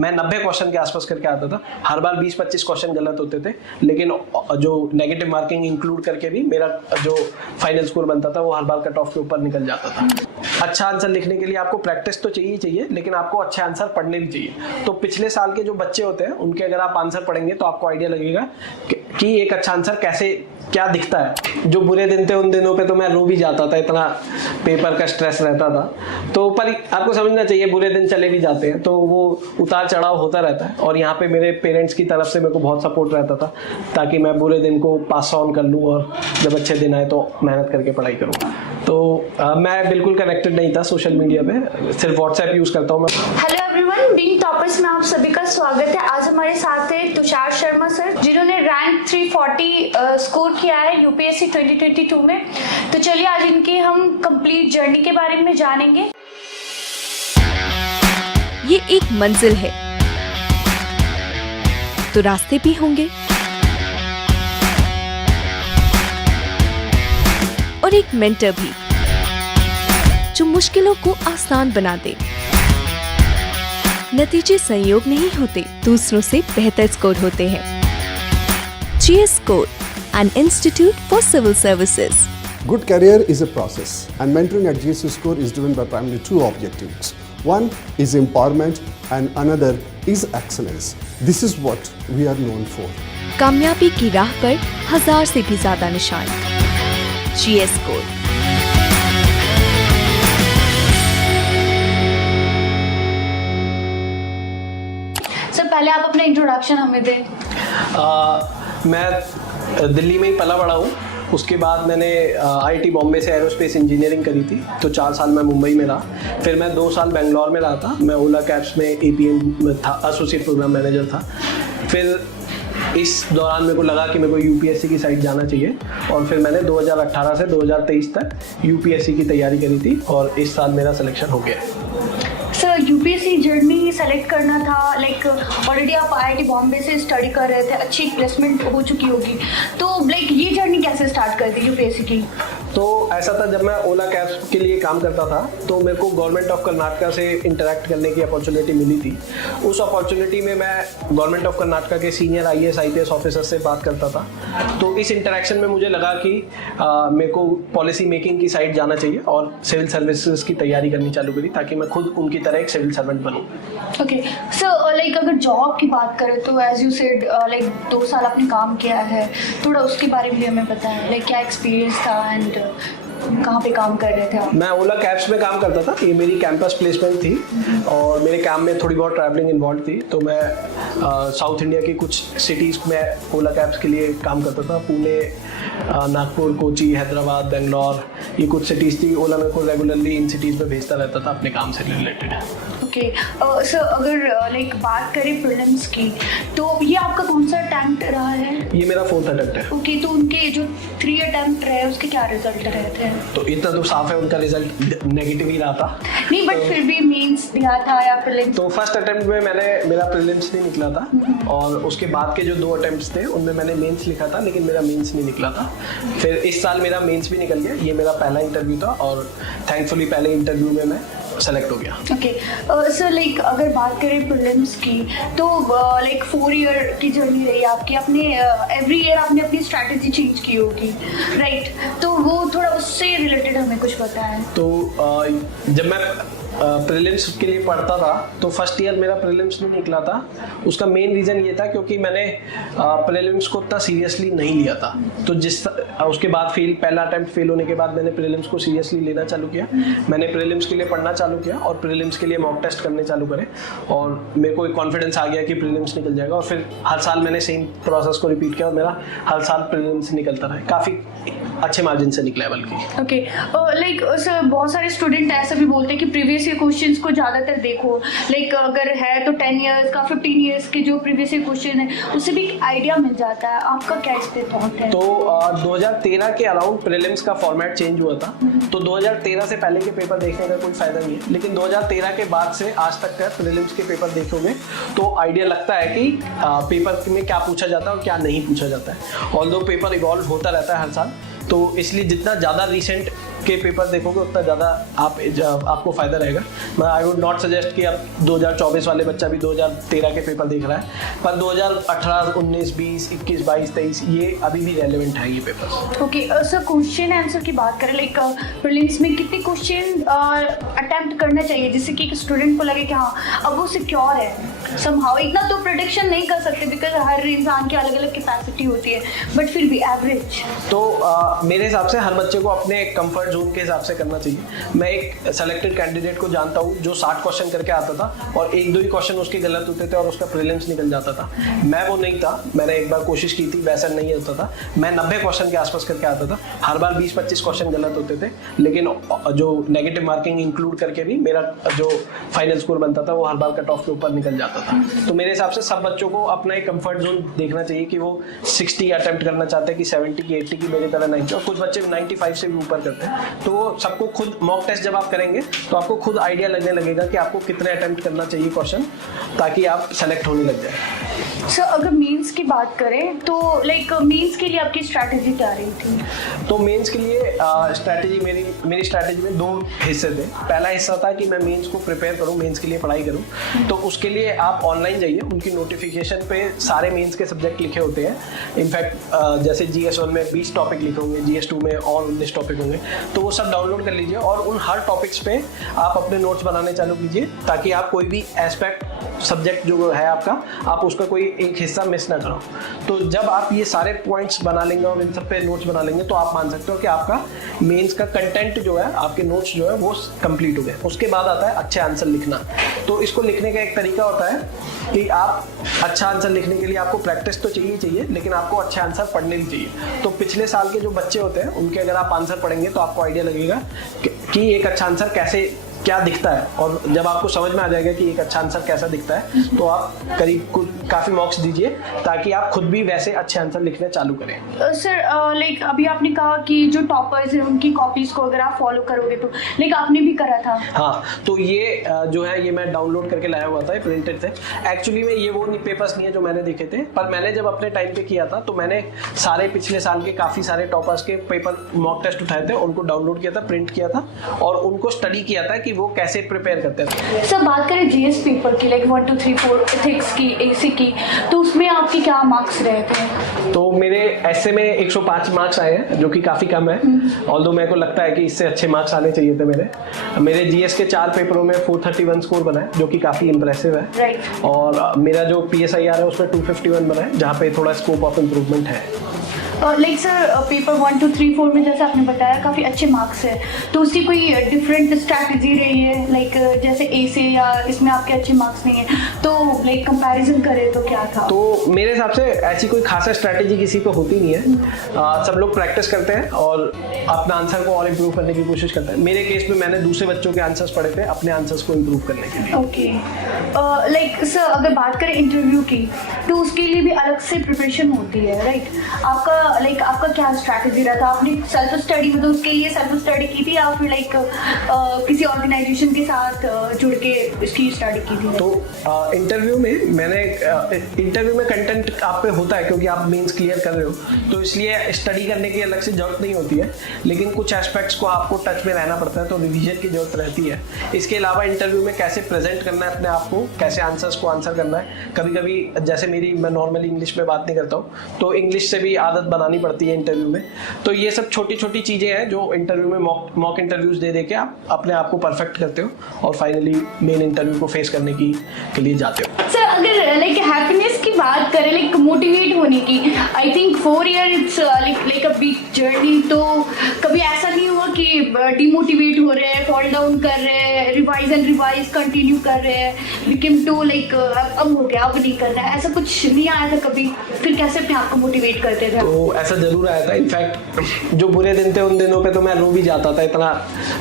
मैं 90 क्वेश्चन के आसपास करके आता था। हर बार 20-25 क्वेश्चन गलत होते थे, लेकिन जो नेगेटिव मार्किंग इंक्लूड करके भी मेरा जो फाइनल स्कोर बनता था वो हर बार कट ऑफ के ऊपर निकल जाता था। अच्छा आंसर लिखने के लिए आपको प्रैक्टिस तो चाहिए, लेकिन आपको अच्छे आंसर पढ़ने भी चाहिए। तो पिछले साल के जो बच्चे होते हैं उनके अगर आप आंसर पढ़ेंगे तो आपको आइडिया लगेगा कि एक अच्छा आंसर क्या दिखता है। जो बुरे दिन थे उन दिनों पे तो मैं रो भी जाता था, इतना पेपर का स्ट्रेस रहता था। तो पर आपको समझना चाहिए बुरे दिन चले भी जाते हैं, तो वो उतार चढ़ाव होता रहता है। और यहाँ पे मेरे पेरेंट्स की तरफ से मेरे को बहुत सपोर्ट रहता था ताकि मैं बुरे दिन को पास ऑन कर लूँ और जब अच्छे दिन आए तो मेहनत करके पढ़ाई करूँ। तो मैं बिल्कुल कनेक्टेड नहीं था सोशल मीडिया पे, सिर्फ व्हाट्सएप यूज़ करता हूँ मैं। हेलो एवरीवन, बीइंग टॉपर्स में आप सभी का स्वागत है। आज हमारे साथ है तुषार शर्मा सर, जिन्होंने रैंक 340 स्कोर किया है यूपीएससी 2022 में। तो चलिए आज इनकी हम कंप्लीट जर्नी के बारे में जानेंगे। ये एक मंजिल है तो रास्ते भी होंगे, और एक मेंटर भी जो मुश्किलों को आसान बना दे। नतीजे संयोग नहीं होते, दूसरों से बेहतर स्कोर होते हैं। GS Score, an institute for civil services. Good career is a process, and mentoring at GS Score is driven by primarily two objectives. One is empowerment and another is excellence. This is what we are known for. कामयाबी की राह पर 1000 से भी ज्यादा निशान। GS Score। Sir पहले आप अपना इंट्रोडक्शन हमें दें। मैं दिल्ली में ही पला बड़ा हूँ। उसके बाद मैंने IIT बॉम्बे से एरोस्पेस इंजीनियरिंग करी थी, तो 4 साल मैं मुंबई में रहा। फिर मैं 2 साल बेंगलोर में रहा था। मैं ओला कैब्स में APM में था, एसोसिएट प्रोग्राम मैनेजर था। फिर इस दौरान मेरे को लगा कि मेरे को UPSC की साइड जाना चाहिए, और फिर मैंने 2018 से 2023 तक UPSC की तैयारी करी थी, और इस साल मेरा सिलेक्शन हो गया। सर यूपीएससी जर्नी सेलेक्ट करना था, लाइक ऑलरेडी आप IIT बॉम्बे से स्टडी कर रहे थे, अच्छी प्लेसमेंट हो चुकी होगी, तो लाइक ये जर्नी कैसे स्टार्ट कर दी यूपीएससी की? तो ऐसा था, जब मैं ओला कैब्स के लिए काम करता था तो मेरे को गवर्नमेंट ऑफ कर्नाटका से इंटरेक्ट करने की अपॉर्चुनिटी मिली थी। उस अपॉर्चुनिटी में मैं गवर्नमेंट ऑफ कर्नाटका के सीनियर IAS IPS ऑफिसर से बात करता था। तो इस इंटरेक्शन में मुझे लगा कि मेरे को पॉलिसी मेकिंग की साइड जाना चाहिए और सिविल सर्विसेज की तैयारी करनी चालू करी, ताकि मैं खुद उनकी तरह एक सिविल सर्वेंट बनूँ। ओके सर, लाइक अगर जॉब की बात करें तो एज यू सेड लाइक 2 साल आपने काम किया है, थोड़ा उसके बारे में भी हमें बताएं, लाइक क्या एक्सपीरियंस था एंड कहाँ पे काम कर रहे थे आप? मैं ओला कैब्स में काम करता था। ये मेरी कैंपस प्लेसमेंट थी और मेरे काम में थोड़ी बहुत ट्रैवलिंग इन्वॉल्व थी। तो मैं साउथ इंडिया की कुछ सिटीज़ में ओला कैब्स के लिए काम करता था। पुणे, नागपुर, कोची, हैदराबाद, बेंगलोर, ये कुछ सिटीज़ थी। ओला मेरे को रेगुलरली इन सिटीज़ में भेजता रहता था अपने काम से रिलेटेड। ओके सर, अगर लाइक बात करें प्रीलिम्स की, तो ये आपका कौन सा अटेम्प्ट रहा है? ये मेरा 4th अटेम्प्ट है। ओके, तो उनके जो 3 अटेम्प्ट रहे उसके क्या रिजल्ट रहे थे? तो इतना तो साफ है, उनका रिजल्ट नेगेटिव ही रहा था। नहीं, बट फिर भी मेंस दिया था या प्रीलिम्स? तो फर्स्ट अटेम्प्ट में मेरा प्रीलिम्स नहीं निकला था, और उसके बाद के जो 2 अटेम्प्ट्स थे उनमें मैंने मेंस लिखा था, लेकिन मेरा मेंस नहीं निकला था। फिर इस साल मेरा मेंस भी निकल गया। ये मेरा पहला इंटरव्यू था और थैंकफुली पहले इंटरव्यू में मैं सेलेक्ट हो गया। ओके सर, लाइक अगर बात करें प्रीलिम्स की, तो लाइक 4 ईयर की जर्नी रही आपकी। आपने एवरी ईयर आपने अपनी स्ट्रैटेजी चेंज की होगी, राइट? तो वो थोड़ा उससे रिलेटेड हमें कुछ बताएं। तो जब मैं प्रीलिम्स के लिए पढ़ता था तो फर्स्ट ईयर मेरा प्रीलिम्स नहीं निकला था। उसका मेन रीज़न ये था क्योंकि मैंने प्रीलिम्स को इतना सीरियसली नहीं लिया था। तो उसके बाद पहला अटेम्प्ट फेल होने के बाद मैंने प्रीलिम्स को सीरियसली लेना चालू किया। मैंने प्रीलिम्स के लिए पढ़ना चालू किया और प्रीलिम्स के लिए मॉक टेस्ट करने चालू करे, और मेरे को एक कॉन्फिडेंस आ गया कि प्रीलिम्स निकल जाएगा। और फिर हर साल मैंने सेम प्रोसेस को रिपीट किया और मेरा हर साल प्रीलिम्स निकलता रहा। काफ़ी अच्छे मार्जिन से निकला है बल्कि। ओके, लाइक सर बहुत सारे स्टूडेंट ऐसा भी बोलते हैं कि प्रीवियस ईयर क्वेश्चंस को ज़्यादातर देखो, लाइक अगर है तो 10 इयर्स का 15 इयर्स के जो प्रीवियस ईयर क्वेश्चन है उससे भी आइडिया मिल जाता है। आपका क्या इस पे थॉट है? तो 2013 के अराउंड प्रीलिम्स का फॉर्मेट चेंज हुआ था। तो 2013 से पहले के पेपर देखने का कोई फायदा नहीं है, लेकिन 2013 के बाद से आज तक का प्रीलिम्स के पेपर देखोगे तो आइडिया लगता है कि पेपर में क्या पूछा जाता है और क्या नहीं पूछा जाता है। ऑल्दो पेपर इवॉल्व होता रहता है हर साल, तो इसलिए जितना ज़्यादा रिसेंट के पेपर देखोगे उतना ज़्यादा आपको फ़ायदा रहेगा। मैं आई वुड नॉट सजेस्ट कि अब 2024 वाले बच्चा भी 2013 के पेपर देख रहा है, पर 2018, 19, 20, 21, 22, 23 ये अभी भी रेलिवेंट है ये papers. Okay sir, question answer की बात करें, लाइक प्रीलिम्स में कितने क्वेश्चन अटेम्प्ट करना चाहिए जिससे कि एक स्टूडेंट को लगे कि हाँ अब वो सिक्योर है समहाउ। इतना तो प्रेडिक्शन नहीं कर सकते बिकॉज हर इंसान की अलग अलग कैपेसिटी होती है, बट फिर भी एवरेज। तो मेरे हिसाब से हर बच्चे को अपने कंफर्ट जोन के हिसाब से करना चाहिए। मैं एक सेलेक्टेड कैंडिडेट को जानता हूँ जो 60 क्वेश्चन करके आता था और 1-2 ही क्वेश्चन उसके गलत होते थे और उसका प्रीलिम्स निकल जाता था। मैं वो नहीं था, मैंने एक बार कोशिश की थी, वैसा नहीं होता था। मैं 90 क्वेश्चन के आसपास करके आता था, हर बार 20-25 क्वेश्चन गलत होते थे, लेकिन जो नेगेटिव मार्किंग इंक्लूड करके भी मेरा जो फाइनल स्कोर बनता था वो हर बार कट ऑफ के ऊपर निकल जाता था। तो मेरे हिसाब से सब बच्चों को अपना एक कंफर्ट जोन देखना चाहिए कि वो 60 अटेम्प्ट करना चाहते हैं कि 70 की 80 की मेरी तरह 90, और कुछ बच्चे 95 से भी ऊपर करते हैं। तो सबको खुद मॉक टेस्ट जब आप करेंगे तो आपको खुद आइडिया लगने लगेगा कि आपको कितने अटेम्प्ट करना चाहिए क्वेश्चन, ताकि आप सेलेक्ट होने लग जाए। सर अगर मेंस की बात करें तो लाइक मेंस के लिए आपकी स्ट्रैटेजी क्या रही थी? तो मेंस के लिए स्ट्रैटेजी मेरी स्ट्रैटेजी में 2 हिस्से थे। पहला हिस्सा था कि मैं मेंस को प्रिपेयर करूं, मेंस के लिए पढ़ाई करूं। तो उसके लिए आप ऑनलाइन जाइए, उनकी नोटिफिकेशन पे सारे मेंस के सब्जेक्ट लिखे होते हैं। इनफैक्ट जैसे GS1 में 20 टॉपिक लिखे होंगे, GS2 में और 19 टॉपिक होंगे, तो वो सब डाउनलोड कर लीजिए और उन हर टॉपिक्स पे आप अपने नोट्स बनाने चालू कीजिए, ताकि आप कोई भी एस्पेक्ट सब्जेक्ट जो है आपका, आप उसका कोई एक हिस्सा मिस ना करो। तो जब आप ये सारे पॉइंट्स बना लेंगे और इन सब पे नोट्स बना लेंगे तो आप मान सकते हो कि आपका मेंस का कंटेंट जो है, आपके नोट्स जो है वो कंप्लीट हो गए। उसके बाद आता है अच्छे आंसर लिखना। तो इसको लिखने का एक तरीका होता है कि आप अच्छा आंसर लिखने के लिए आपको प्रैक्टिस तो चाहिए, लेकिन आपको अच्छे आंसर पढ़ने भी चाहिए। तो पिछले साल के जो बच्चे होते हैं उनके अगर आप आंसर पढ़ेंगे तो आपको आइडिया लगेगा कि एक अच्छा आंसर क्या दिखता है, और जब आपको समझ में आ जाएगा कि एक अच्छा आंसर कैसा दिखता है तो आप काफ़ी मॉक्स दीजिए ताकि आप खुद भी वैसे अच्छे आंसर लिखने चालू करें। सर लाइक अभी आपने कहा कि जो टॉपर्स हैं उनकी कॉपीज को अगर आप फॉलो करोगे तो, लाइक आपने भी करा था। हाँ, तो ये जो है ये मैं डाउनलोड करके लाया हुआ था, प्रिंटेड थे। एक्चुअली में ये वो पेपर्स नहीं है जो मैंने देखे थे, पर मैंने जब अपने टाइम पे किया था तो मैंने सारे पिछले साल के काफ़ी सारे टॉपर्स के पेपर मॉक टेस्ट उठाए थे, उनको डाउनलोड किया था, प्रिंट किया था और उनको स्टडी किया था कि वो कैसे प्रिपेयर करते हैं। सर बात करें GS पेपर की, लाइक 1, 2, 3, 4 एथिक्स की, AC की, तो उसमें आपके क्या मार्क्स रहे थे? तो मेरे ऐसे में 105 मार्क्स आए हैं, जो कि काफ़ी कम है। ऑल्दो मेरे को लगता है कि इससे अच्छे मार्क्स आने चाहिए थे। मेरे GS के 4 पेपरों में 431 स्कोर बना है, जो कि काफ़ी इंप्रेसिव है। राइट। और मेरा जो PSIR है उसमें 251 बना है, जहाँ पे थोड़ा स्कोप ऑफ इम्प्रूवमेंट है। लाइक सर पेपर 1, 2, 3, 4 में जैसे आपने बताया काफ़ी अच्छे मार्क्स है, तो उसकी कोई डिफरेंट स्ट्रैटेजी रही है? लाइक जैसे A से या इसमें आपके अच्छे मार्क्स नहीं है तो लाइक कंपैरिजन करें तो क्या था? तो मेरे हिसाब से ऐसी कोई खासा स्ट्रैटेजी किसी पे होती नहीं है। सब लोग प्रैक्टिस करते हैं और अपना आंसर को और इम्प्रूव करने की कोशिश करते हैं। मेरे केस में मैंने दूसरे बच्चों के आंसर्स पढ़े थे अपने आंसर्स को इम्प्रूव करने के लिए। ओके। लाइक सर अगर बात करें इंटरव्यू की तो उसके लिए भी अलग से प्रिपरेशन होती है, राइट? आपका क्या स्ट्रैटेजी रहा था? आपने सेल्फ स्टडी में तो उसके लिए सेल्फ स्टडी की थी या फिर लाइक किसी ऑर्गेनाइजेशन के साथ जुड़ के इसकी स्टडी की थी? तो इंटरव्यू में कंटेंट आप पे होता है क्योंकि आप मेंस क्लियर कर रहे हो, तो इसलिए स्टडी करने की अलग से जरूरत नहीं होती है, लेकिन कुछ एस्पेक्ट्स को आपको टच में रहना पड़ता है, तो रिवीजन की जरूरत रहती है। इसके अलावा इंटरव्यू में कैसे प्रेजेंट करना है अपने आप को, कैसे आंसर्स को आंसर करना है। कभी कभी जैसे मैं नॉर्मली इंग्लिश में बात नहीं करता हूँ, तो इंग्लिश से भी आदत बनानी पड़ती है इंटरव्यू में। तो ये सब छोटी छोटी चीज़ें हैं जो इंटरव्यू में मॉक इंटरव्यूज दे के आप अपने आप को परफेक्ट करते हो और फाइनली मेन इंटरव्यू को फेस करने के लिए जाते हो। सर अगर लाइक हैप्पीनेस की बात करें, लाइक मोटिवेट होने की, I think 4 year it's like a big journey, तो कभी ऐसा नहीं हुआ कि डिमोटिवेट हो रहे हैं, फॉल डाउन कर रहे हैं, रिवाइज कंटिन्यू कर रहे हैं, बिकम टू लाइक अब हो गया, अब नहीं करना है, ऐसा कुछ नहीं आया था कभी? फिर कैसे अपने आप को मोटिवेट करते थे? तो ऐसा जरूर आया था। इनफैक्ट जो बुरे दिन थे उन दिनों पे तो मैं रो भी जाता था, इतना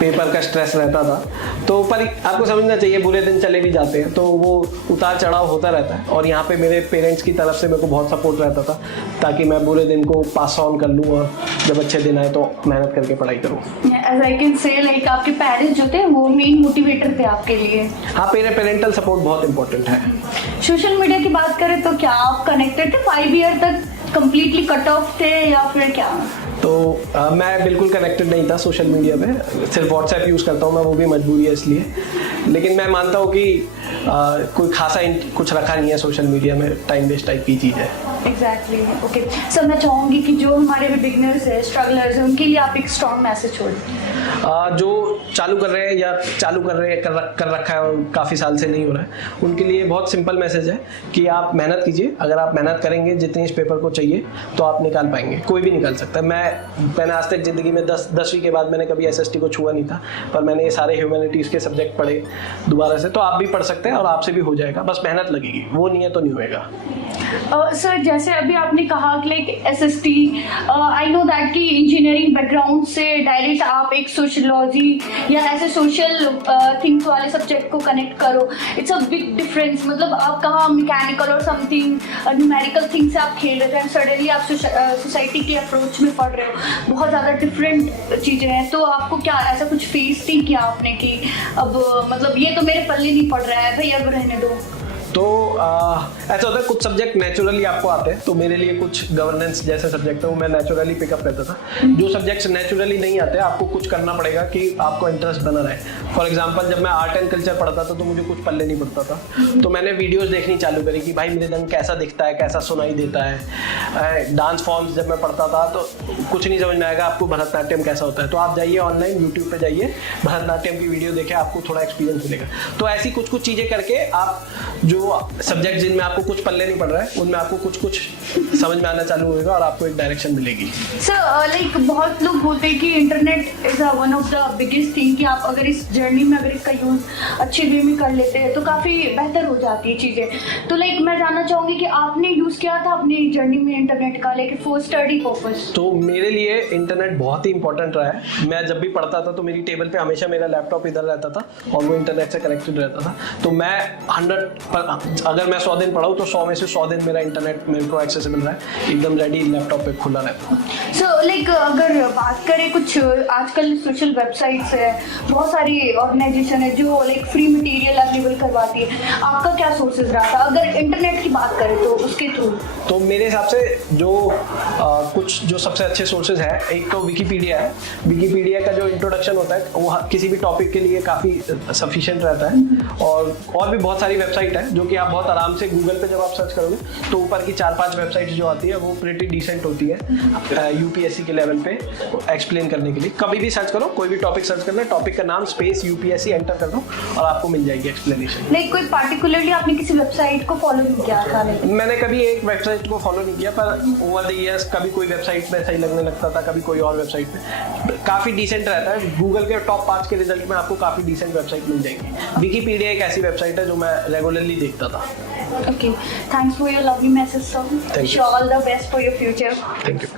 पेपर का स्ट्रेस रहता था। तो पर आपको समझना चाहिए बुरे दिन चले भी जाते हैं, तो वो उतार चढ़ाव होता रहता है। और यहाँ पे मेरे पेरेंट्स की तरफ से मेरे को बहुत सपोर्ट रहता था ताकि मैं बुरे दिन को पास ऑन कर लूँ और जब अच्छे दिन आए तो मेहनत करके पढ़ाई करूँ। As I can say, like आपके पेरेंट्स जो थे वो मेन मोटिवेटर थे आपके लिए। हाँ, मेरे पेरेंटल सपोर्ट बहुत इंपॉर्टेंट है। सोशल मीडिया की बात करें तो क्या आप कनेक्टेड थे 5 ईयर तक? कंप्लीटली कट ऑफ थे या फिर क्या? तो मैं बिल्कुल कनेक्टेड नहीं था सोशल मीडिया पे, सिर्फ व्हाट्सएप यूज़ करता हूँ मैं, वो भी मजबूरी है इसलिए। लेकिन मैं मानता हूँ कि कोई खासा कुछ रखा नहीं है सोशल मीडिया में, टाइम वेस्ट टाइप की चीज़ है। Exactly, okay sir. मैं चाहूँगी कि जो हमारे भी बिगनर्स है, स्ट्रगलर्स हैं, उनके लिए आप एक स्ट्रॉन्ग मैसेज छोड़ें। जो चालू कर रहे हैं या चालू कर रहे हैं, कर रखा है और काफ़ी साल से नहीं हो रहा है, उनके लिए बहुत सिंपल मैसेज है कि आप मेहनत कीजिए। अगर आप मेहनत करेंगे जितनी इस पेपर को चाहिए तो आप निकाल पाएंगे, कोई भी निकाल सकता है। मैंने आज तक ज़िंदगी में 10वीं के बाद मैंने कभी SST को छुआ नहीं था, पर मैंने ये सारे ह्यूमैनिटीज़ के सब्जेक्ट पढ़े दोबारा से, तो आप भी पढ़ सकते हैं और आपसे भी हो जाएगा, बस मेहनत लगेगी, वो नहीं है तो नहीं होएगा। सर जैसे अभी आपने कहा कि like SST, I know that कि इंजीनियरिंग बैकग्राउंड से डायरेक्ट आप एक सोशियोलॉजी या ऐसे सोशल थिंग्स वाले सब्जेक्ट को कनेक्ट करो, इट्स अ बिग डिफरेंस। मतलब आप कहाँ मैकेनिकल और समथिंग न्यूमेरिकल थिंग से आप खेल रहे थे एंड सडनली आप सोसाइटी के अप्रोच में पढ़ रहे हो, बहुत ज़्यादा डिफरेंट चीज़ें हैं। तो आपको क्या ऐसा कुछ फेस नहीं किया आपने कि अब मतलब ये तो मेरे पल्ले नहीं पड़ रहा है भाई, अब रहने दो? तो ऐसा होता है, कुछ सब्जेक्ट नेचुरली आपको आते हैं, तो मेरे लिए कुछ गवर्नेंस जैसे सब्जेक्ट है वो मैं नेचुरली पिकअप करता था। जो सब्जेक्ट्स नेचुरली नहीं आते, आपको कुछ करना पड़ेगा कि आपको इंटरेस्ट बना रहे। फॉर एग्जांपल जब मैं आर्ट एंड कल्चर पढ़ता था तो मुझे कुछ पल्ले नहीं पड़ता था, तो मैंने वीडियोस देखनी चालू करी कि भाई मृदंग कैसा दिखता है, कैसा सुनाई देता है। डांस फॉर्म्स जब मैं पढ़ता था तो कुछ नहीं समझ में आएगा आपको भरतनाट्यम कैसा होता है, तो आप जाइए ऑनलाइन यूट्यूब पर जाइए, भरतनाट्यम की वीडियो देखें, आपको थोड़ा एक्सपीरियंस मिलेगा। तो ऐसी कुछ चीज़ें करके आप जो सब्जेक्ट जिनमें आपको कुछ पल्ले नहीं पड़ रहा है उनमें आपको कुछ समझ में आना चालू होगा और आपको एक डायरेक्शन मिलेगी। सर लाइक बहुत लोग बोलते हैं कि internet is one of the biggest thing, कि आप अगर इस जर्नी में अगर इसका यूज़ अच्छे वे में कर लेते हैं तो काफ़ी बेहतर हो जाती है चीज़ें। तो लाइक मैं जानना चाहूँगी कि आपने यूज़ किया था अपनी जर्नी में इंटरनेट का लाइक फॉर स्टडी पर्पस? तो मेरे लिए इंटरनेट बहुत ही इंपॉर्टेंट रहा है। मैं जब भी पढ़ता था तो मेरी टेबल पे हमेशा मेरा लैपटॉप इधर रहता था और वो इंटरनेट से कनेक्टेड रहता था। तो मैं 100 अगर मैं 100 दिन पढ़ाऊँ तो 100 में से 100 दिन मेरा इंटरनेट मेरे को एक्सेसिबल रहा है, एकदम रेडी लैपटॉप पे खुला रहता है। सो लाइक अगर बात करें कुछ आजकल सोशल वेबसाइट्स है, बहुत सारी ऑर्गेनाइजेशन है जो लाइक फ्री मटेरियल अवेलेबल करवाती है, आपका क्या सोर्सेज रहा था अगर इंटरनेट की बात करें तो उसके थ्रू? तो मेरे हिसाब से जो कुछ जो सबसे अच्छे सोर्सेज हैं, एक तो विकीपीडिया है। विकीपीडिया का जो इंट्रोडक्शन होता है वो किसी भी टॉपिक के लिए काफ़ी सफिशिएंट रहता है। और भी बहुत सारी वेबसाइट है जो कि आप बहुत आराम से गूगल पे जब आप सर्च करोगे तो ऊपर की 4-5 वेबसाइट्स जो आती है वो प्रीटी डिसेंट होती है UPSC के लेवल पे एक्सप्लेन करने के लिए। कभी भी सर्च करो, कोई भी टॉपिक सर्च करना है, टॉपिक का नाम स्पेस UPSC एंटर कर दो और आपको मिल जाएगी एक्सप्लेनेशन। लाइक कोई पार्टिकुलरली आपने किसी वेबसाइट को फॉलो नहीं किया था? मैंने कभी एक वेबसाइट को फॉलो नहीं किया, पर ओवर द ईयर्स कभी कोई वेबसाइट में सही लगने लगता था, कभी कोई और वेबसाइट में। काफ़ी डिसेंट रहता है। गूगल के टॉप 5 के रिजल्ट में आपको काफ़ी डिसेंट वेबसाइट मिल जाएंगी। विकीपीडिया एक ऐसी वेबसाइट है जो मैं रेगुलरली देखता था। Okay, thanks for your lovely message, sir. Thank you. Wish you all the best for your future. Thank you.